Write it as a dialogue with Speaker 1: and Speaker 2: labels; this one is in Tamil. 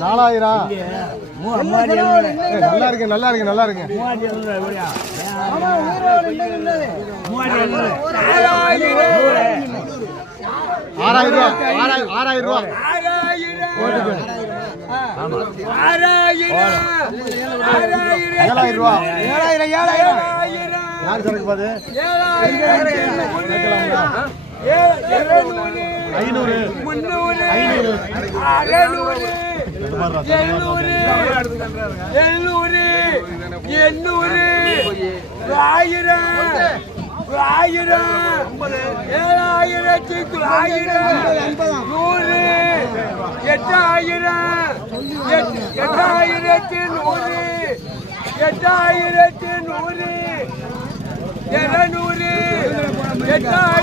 Speaker 1: நாலாயிரம். நல்லா இருக்கு நல்லா இருக்கு நல்லா இருக்கு. ஆறாயிரம் ரூபா ஆறாயிரம். ஆறாயிரம் ரூபா. ஏழாயிரம் ரூபா.
Speaker 2: ஏழாயிரம் ஏழாயிரம்
Speaker 1: யார் சரக்கு பாது ஐநூறு.
Speaker 3: முன்னூறு அறநூறு. எழுநூறு. எழுநூறு. எண்ணூறு. ஆயிரம். ஆயிரம். ஏழாயிரத்தி தொள்ளாயிரம். நூறு. எட்டாயிரம். எட்- எட்டாயிரத்தி நூறு. எட்டாயிரத்தி நூறு. இருநூறு. எட்டாயிரம்.